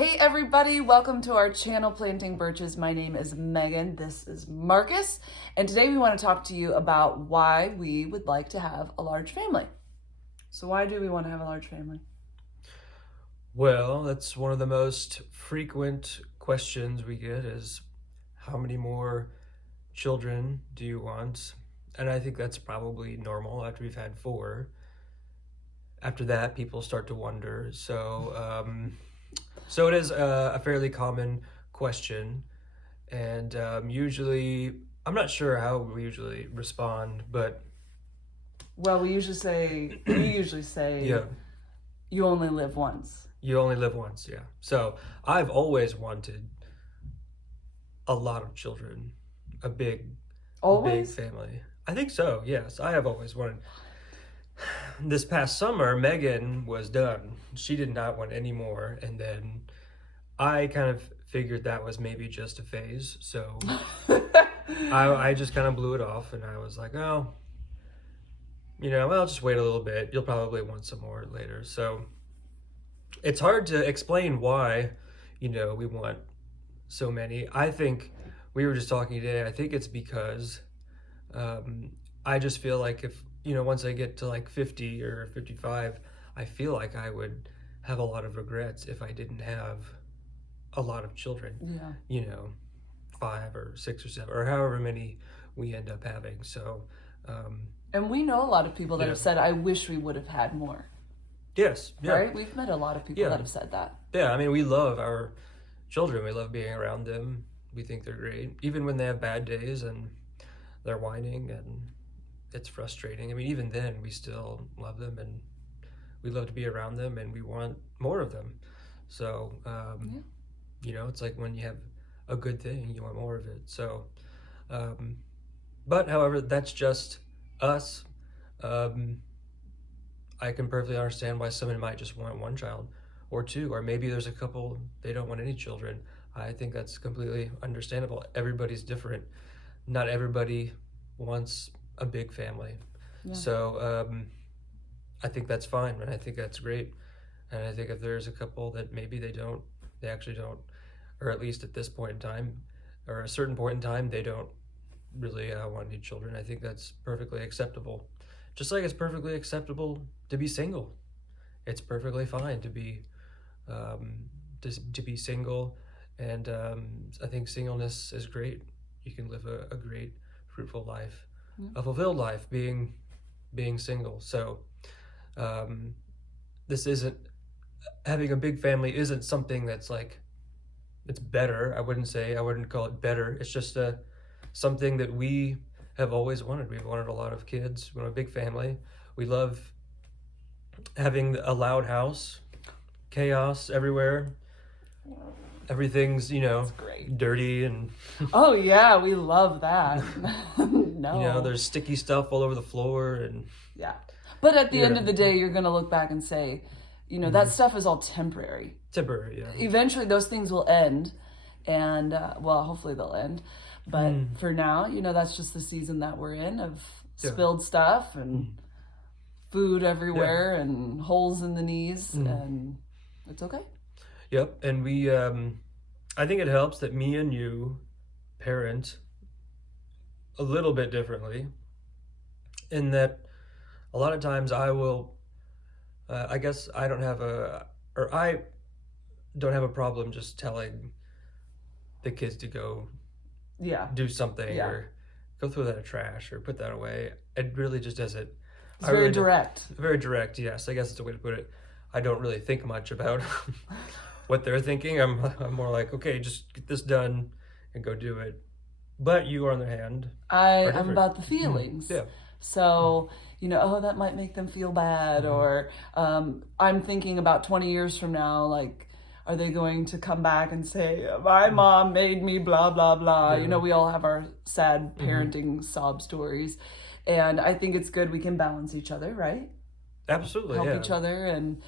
Hey everybody, welcome to our channel Planting Birches. My name is Megan, this is Marcus, and today we want to talk to you about why we would like to have a large family. So why do we want to have a large family? Well, that's one of the most frequent questions we get is how many more children do you want? And I think that's probably normal after we've had 4. After that, people start to wonder. So it is a fairly common question. And usually, I'm not sure how we usually respond, but Well, we usually say, yeah, you only live once. you only live once, yeah. So I've always wanted a lot of children, a big Always? family. I think so, yes. I have always wanted. This past summer, Megan was done. She did not want any more. And then I kind of figured that was maybe just a phase. So I just kind of blew it off and I was like, oh, I'll just wait a little bit. You'll probably want some more later. So it's hard to explain why, we want so many. I think we were just talking today. I think it's because I just feel like if, once I get to like 50 or 55, I feel like I would have a lot of regrets if I didn't have a lot of children. Yeah. 5 or 6 or 7 or however many we end up having. So, And we know a lot of people that Yeah. have said, I wish we would have had more. yes, yeah. Right? We've met a lot of people Yeah. that have said that. Yeah, I mean, we love our children. We love being around them. We think they're great, even when they have bad days and they're whining and it's frustrating. I mean, even then, we still love them and we love to be around them and we want more of them. So, it's like when you have a good thing, you want more of it. So, but however, that's just us. I can perfectly understand why someone might just want 1 child or 2, or maybe there's a couple, they don't want any children. I think that's completely understandable. Everybody's different. Not everybody wants a big family. Yeah. So I think that's fine, and I think that's great. And I think if there's a couple that maybe they actually don't, or at least at this point in time, or a certain point in time, they don't really want any children, I think that's perfectly acceptable. Just like it's perfectly acceptable to be single. It's perfectly fine to be single, and I think singleness is great. You can live a great, fruitful life, a fulfilled life, being single. So this isn't having a big family isn't something that's like it's better. I wouldn't call it better. It's just something that we have always wanted. We've wanted a lot of kids. We want a big family. We love having a loud house, chaos everywhere. Everything's, great. dirty and Oh yeah, we love that. No. there's sticky stuff all over the floor and Yeah. But at the end Yeah. of the day, you're going to look back and say, that stuff is all temporary. temporary, yeah. Eventually those things will end and well, hopefully they'll end. But for now, that's just the season that we're in of spilled stuff and food everywhere and holes in the knees and it's okay. Yep, and we, I think it helps that me and you parent a little bit differently in that a lot of times I will, I guess I don't have a problem just telling the kids to go Yeah. do something Yeah. or go throw that in the trash or put that away. It really just doesn't. It's very direct. Very direct, yes. I guess that's a way to put it. I don't really think much about what they're thinking. I'm more like, okay, just get this done and go do it. But you, on the other hand, I'm about the feelings. Yeah. So, oh, that might make them feel bad. Or I'm thinking about 20 years from now, like, are they going to come back and say, my mom made me blah, blah, blah. Yeah. We all have our sad parenting sob stories. And I think it's good we can balance each other, right? Absolutely, Help yeah. each other and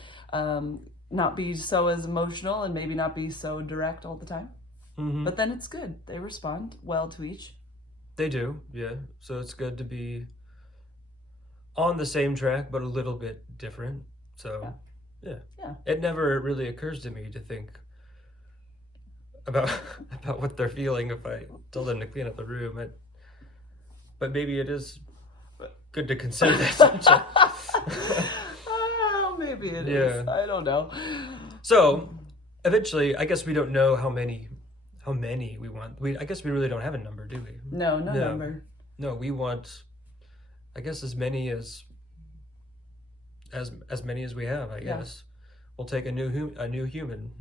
not be so as emotional and maybe not be so direct all the time. But then it's good. They respond well to each. They do, yeah. So it's good to be on the same track, but a little bit different. So, yeah. Yeah. It never really occurs to me to think about what they're feeling if I tell them to clean up the room. But maybe it is good to consider that. Oh, maybe it is. I don't know. So eventually, I guess we don't know how many we want. I guess we really don't have a number, do we? No number. No, we want, I guess, as many as many as we have. I guess we'll take a new human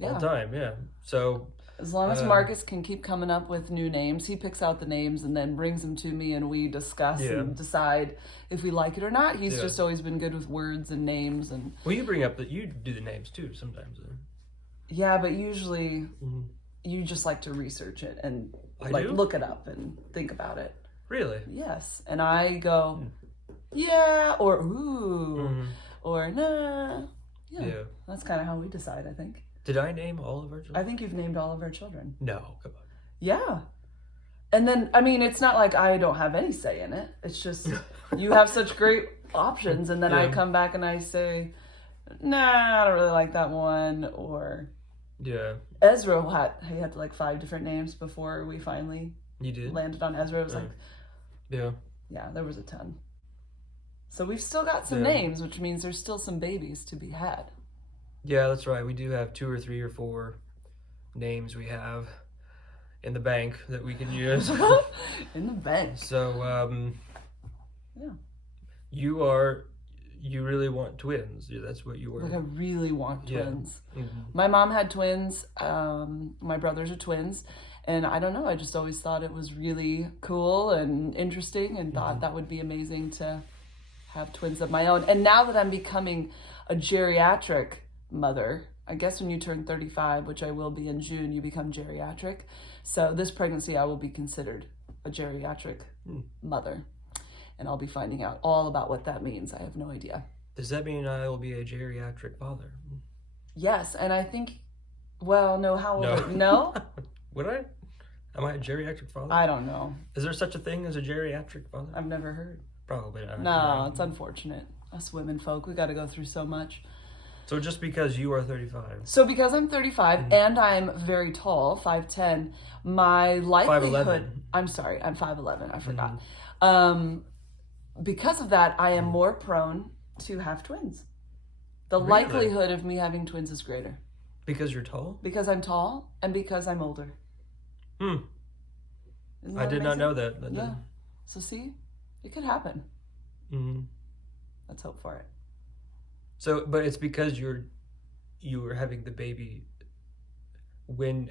all the time. Yeah. So as long as Marcus can keep coming up with new names, he picks out the names and then brings them to me, and we discuss and decide if we like it or not. He's just always been good with words and names. And well, you bring up that you do the names too sometimes. Yeah, but usually you just like to research it and look it up and think about it. Really? Yes. And I go, yeah, or ooh, or nah. Yeah. That's kind of how we decide, I think. Did I name all of our children? I think you've named all of our children. No, come on. Yeah. And then, I mean, it's not like I don't have any say in it. It's just you have such great options, and then I come back and I say, nah, I don't really like that one, or... Yeah. Ezra had like 5 different names before we finally landed on Ezra. It was like... Yeah, there was a ton. So we've still got some names, which means there's still some babies to be had. Yeah, that's right. We do have 2 or 3 or 4 names we have in the bank that we can use. In the bank. So, you really want twins. Yeah, that's what you were. Like, I really want twins. Mm-hmm. My mom had twins. My brothers are twins. And I don't know, I just always thought it was really cool and interesting, and thought that would be amazing to have twins of my own. And now that I'm becoming a geriatric mother, I guess when you turn 35, which I will be in June, you become geriatric. So this pregnancy, I will be considered a geriatric mother. And I'll be finding out all about what that means. I have no idea. Does that mean I will be a geriatric father? Yes, and I think, well, no, how old? No? Would I? Am I a geriatric father? I don't know. Is there such a thing as a geriatric father? I've never heard. Probably not. No, it's unfortunate. Us women folk, we got to go through so much. So just because you are 35. So because I'm 35 and I'm very tall, 5'10", my likelihood... 5'11". I'm sorry, I'm 5'11", I forgot. Because of that, I am more prone to have twins. The likelihood of me having twins is greater. Because you're tall? Because I'm tall and because I'm older. I did not know that. So see, it could happen. Let's hope for it. So, but it's because you were having the baby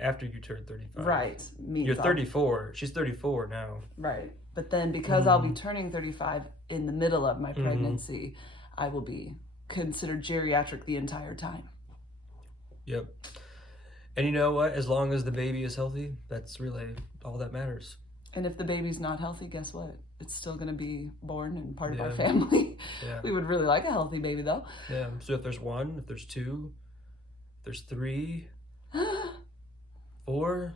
after you turned 35. Right. You're 34. She's 34 now. Right. But then because I'll be turning 35 in the middle of my pregnancy, I will be considered geriatric the entire time. Yep. And you know what? As long as the baby is healthy, that's really all that matters. And if the baby's not healthy, guess what? It's still going to be born and part of our family. We would really like a healthy baby, though. Yeah. So if there's 1, if there's 2, if there's 3, 4.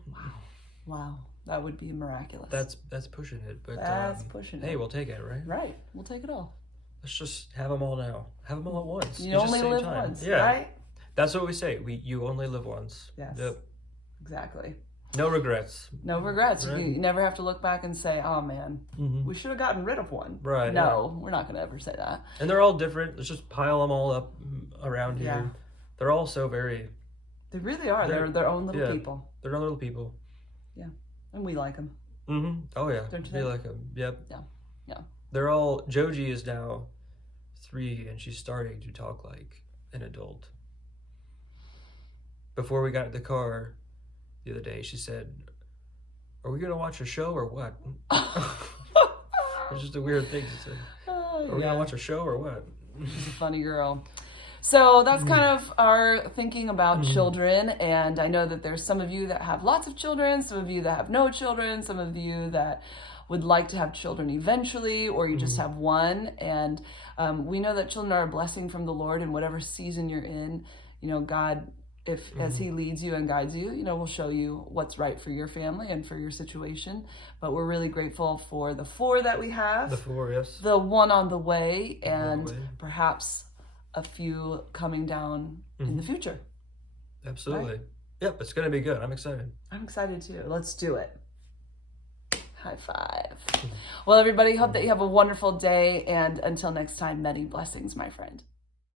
Wow. That would be miraculous. That's pushing it. But that's pushing it. Hey, we'll take it, right? Right. We'll take it all. Let's just have them all now. Have them all at once. You only live once, right? That's what we say. You only live once. Yes. Yep. Exactly. No regrets. No regrets. Right. You never have to look back and say, oh man, we should have gotten rid of one. Right. No, we're not going to ever say that. And they're all different. Let's just pile them all up around here. Yeah. They're all so very... They really are. They're their own little people. They're own little people. Yeah. And we like them. Oh yeah. Don't you think? We like them. Yep. Yeah. They're all... Joji is now 3 and she's starting to talk like an adult. Before we got in the car the other day, she said, "Are we going to watch a show or what?" It's just a weird thing to say. Are we going to watch a show or what? She's a funny girl. So that's kind of our thinking about children. And I know that there's some of you that have lots of children, some of you that have no children, some of you that would like to have children eventually, or you just have one. And we know that children are a blessing from the Lord in whatever season you're in. You know, God, as he leads you and guides you, you know, will show you what's right for your family and for your situation. But we're really grateful for the 4 that we have. The 4, yes. The 1 on the way, and perhaps a few coming down in the future. Absolutely. Right? Yep, it's going to be good. I'm excited. I'm excited too. Let's do it. High five. Well, everybody, hope that you have a wonderful day. And until next time, many blessings, my friend.